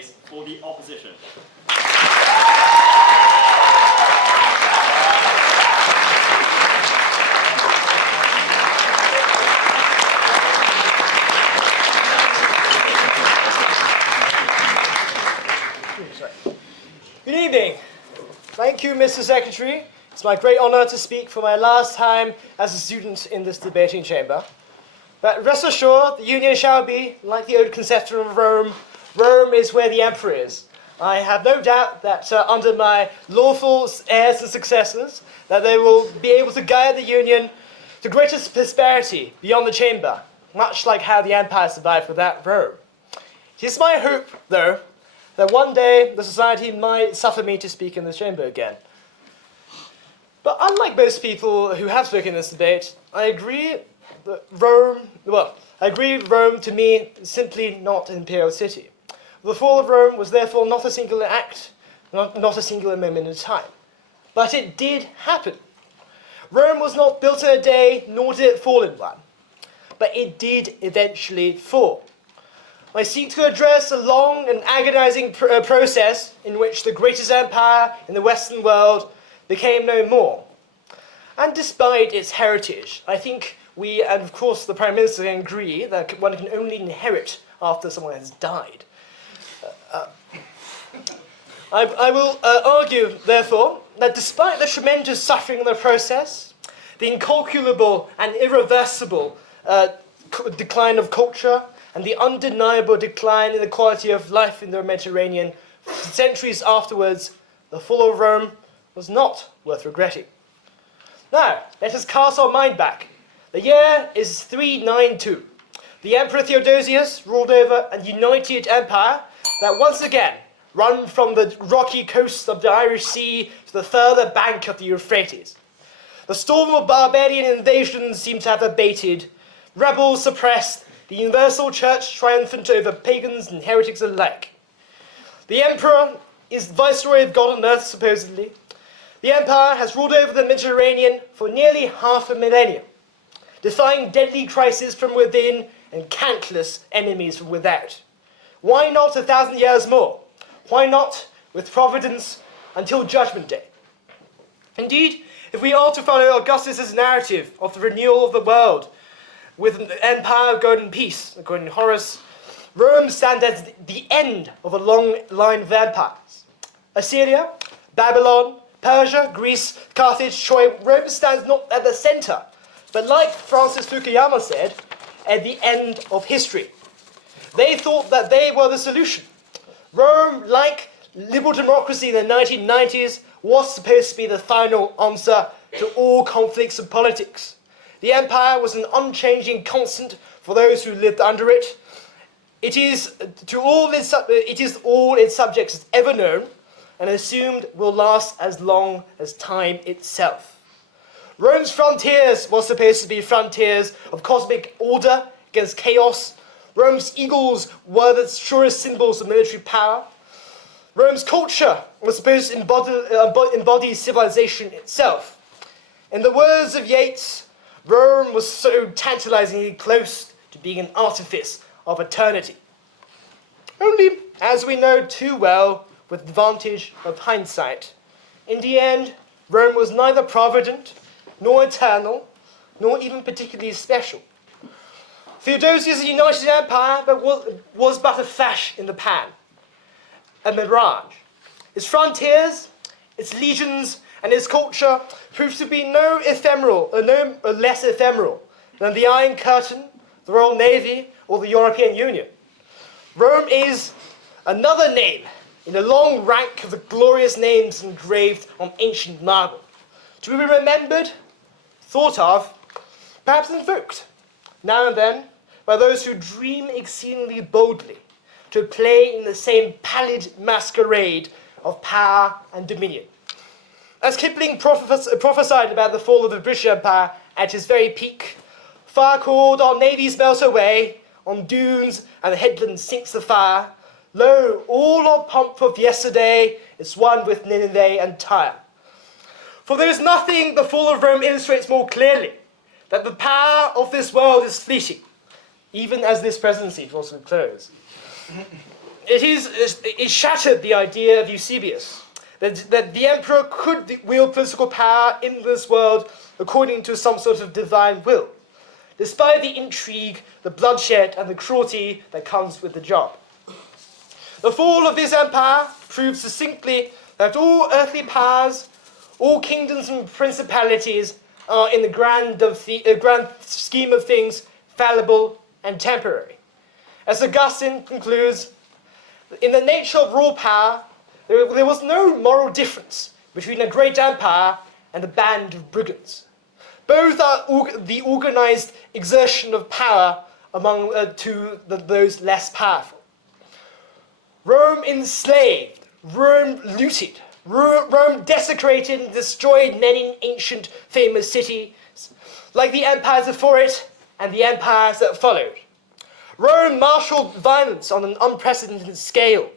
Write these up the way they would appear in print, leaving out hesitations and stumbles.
place for the opposition. Good evening. Thank you, Mr. Secretary. It's my great honor to speak for my last time as a student in this debating chamber. But rest assured, the Union shall be, like the old conception of Rome, Rome is where the emperor is. I have no doubt that under my lawful heirs and successors, that they will be able to guide the Union to greatest prosperity beyond the chamber, much like how the empire survived without Rome. It is my hope, though, that one day the society might suffer me to speak in the chamber again. But unlike most people who have spoken in this debate, I agree Rome to me is simply not an imperial city. The fall of Rome was therefore not a singular act, not a singular moment in time. But it did happen. Rome was not built in a day, nor did it fall in one. But it did eventually fall. I seek to address a long and agonizing process in which the greatest empire in the Western world became no more. And despite its heritage, I think we, and of course the Prime Minister, can agree that one can only inherit after someone has died. I will argue, therefore, that despite the tremendous suffering of the process, the incalculable and irreversible decline of culture, and the undeniable decline in the quality of life in the Mediterranean centuries afterwards, the fall of Rome was not worth regretting. Now, let us cast our mind back. The year is 392. The Emperor Theodosius ruled over a united empire that once again ran from the rocky coast of the Irish Sea to the further bank of the Euphrates. The storm of barbarian invasions seemed to have abated, rebels suppressed, the universal church triumphant over pagans and heretics alike. The emperor is viceroy of God on earth, supposedly. The empire has ruled over the Mediterranean for nearly half a millennium, defying deadly crises from within and countless enemies from without. Why not 1,000 years more? Why not, with providence, until Judgment Day? Indeed, if we are to follow Augustus' narrative of the renewal of the world, with an empire of golden peace, according to Horace, Rome stands at the end of a long line of empires. Assyria, Babylon, Persia, Greece, Carthage, Troy, Rome stands not at the center, but like Francis Fukuyama said, at the end of history. They thought that they were the solution. Rome, like liberal democracy in the 1990s, was supposed to be the final answer to all conflicts of politics. The empire was an unchanging constant for those who lived under it. It is all its subjects has ever known and assumed will last as long as time itself. Rome's frontiers were supposed to be frontiers of cosmic order against chaos. Rome's eagles were the surest symbols of military power. Rome's culture was supposed to embody civilization itself. In the words of Yeats, Rome was so tantalizingly close to being an artifice of eternity. Only, as we know too well, with advantage of hindsight, in the end, Rome was neither provident, nor eternal, nor even particularly special. Theodosius' united empire was but a flash in the pan, a mirage. Its frontiers, its legions, and its culture proved to be no less ephemeral than the Iron Curtain, the Royal Navy, or the European Union. Rome is another name in a long rank of the glorious names engraved on ancient marble, to be remembered, thought of, perhaps invoked, now and then, by those who dream exceedingly boldly to play in the same pallid masquerade of power and dominion. As Kipling prophesied about the fall of the British Empire at its very peak, fire called, our navies melt away, on dunes and the headland sinks the fire. Lo, all our pomp of yesterday is one with Nineveh and Tyre. For there is nothing the fall of Rome illustrates more clearly, that the power of this world is fleeting, even as this presidency draws to a close. it shattered the idea of Eusebius, that the emperor could wield political power in this world according to some sort of divine will, despite the intrigue, the bloodshed, and the cruelty that comes with the job. The fall of this empire proves succinctly that all earthly powers, all kingdoms and principalities are, in the grand scheme of things, fallible and temporary. As Augustine concludes, in the nature of raw power, there was no moral difference between a great empire and a band of brigands. Both are the organized exertion of power among those less powerful. Rome enslaved, Rome looted, Rome desecrated and destroyed many ancient famous cities, like the empires before it and the empires that followed. Rome marshaled violence on an unprecedented scale,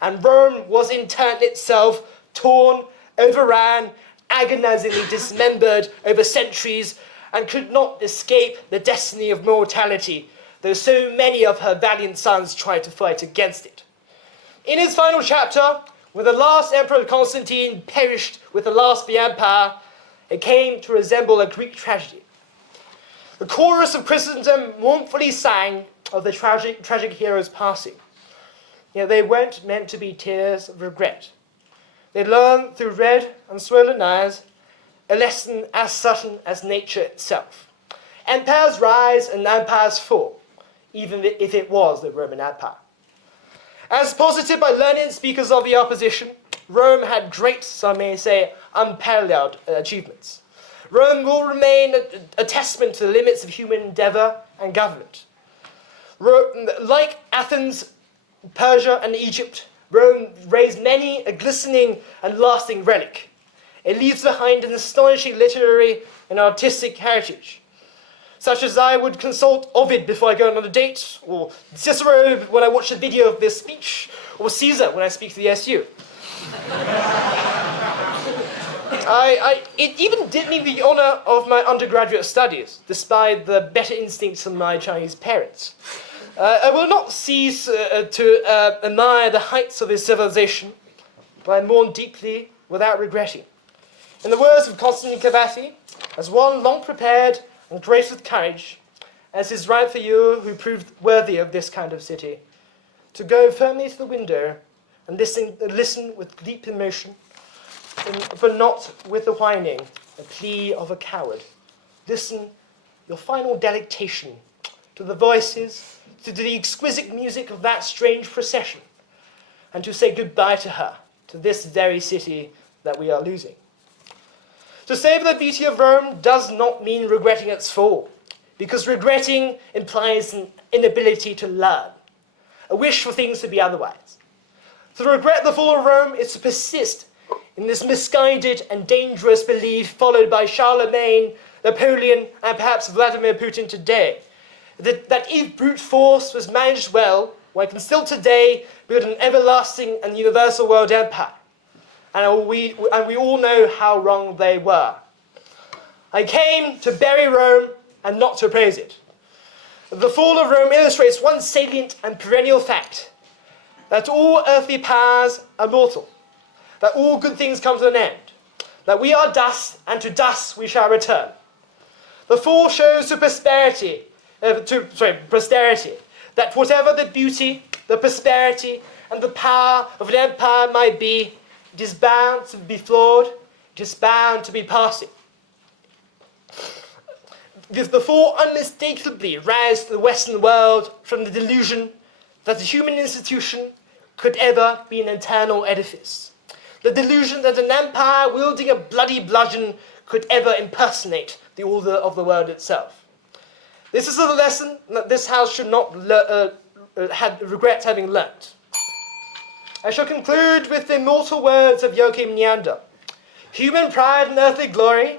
and Rome was in turn itself torn, overran, agonizingly dismembered over centuries, and could not escape the destiny of mortality, though so many of her valiant sons tried to fight against it. In his final chapter, when the last emperor Constantine perished with the last of the empire, it came to resemble a Greek tragedy. The chorus of Christendom mournfully sang of the tragic hero's passing. Yet they weren't meant to be tears of regret. They learned through red and swollen eyes a lesson as certain as nature itself. Empires rise and empires fall, even if it was the Roman Empire. As posited by learned speakers of the opposition, Rome had great, some may say, unparalleled achievements. Rome will remain a testament to the limits of human endeavor and government. Like Athens, Persia, and Egypt, Rome raised many a glistening and lasting relic. It leaves behind an astonishing literary and artistic heritage, such as I would consult Ovid before I go on a date, or Cicero when I watch a video of this speech, or Caesar when I speak to the SU. It even did me the honor of my undergraduate studies, despite the better instincts of my Chinese parents. I will not cease to admire the heights of his civilization, but I mourn deeply without regretting. In the words of Constantine Cavafy, as one long prepared and graced with courage, as is right for you who proved worthy of this kind of city, to go firmly to the window and listen with deep emotion, but not with the whining, a plea of a coward. Listen your final delectation to the voices, to the exquisite music of that strange procession, and to say goodbye to her, to this very city that we are losing. To save the beauty of Rome does not mean regretting its fall, because regretting implies an inability to learn, a wish for things to be otherwise. To regret the fall of Rome is to persist in this misguided and dangerous belief followed by Charlemagne, Napoleon, and perhaps Vladimir Putin today, that if brute force was managed well, one can still today build an everlasting and universal world empire. And we all know how wrong they were. I came to bury Rome and not to praise it. The fall of Rome illustrates one salient and perennial fact, that all earthly powers are mortal, that all good things come to an end, that we are dust and to dust we shall return. The fall shows to posterity, that whatever the beauty, the prosperity, and the power of an empire might be, it is bound to be flawed, it is bound to be passing. The fall unmistakably roused the Western world from the delusion that the human institution could ever be an eternal edifice. The delusion that an empire wielding a bloody bludgeon could ever impersonate the order of the world itself. This is a lesson that this house should not regret having learnt. I shall conclude with the immortal words of Joachim Neander. Human pride and earthly glory,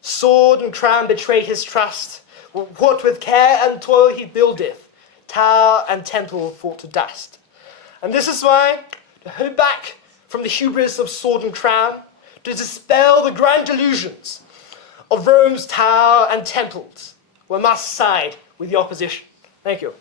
sword and crown betray his trust. What with care and toil he buildeth, tower and temple fall to dust. And this is why, to hold back from the hubris of sword and crown, to dispel the grand delusions of Rome's tower and temples, one must side with the opposition. Thank you.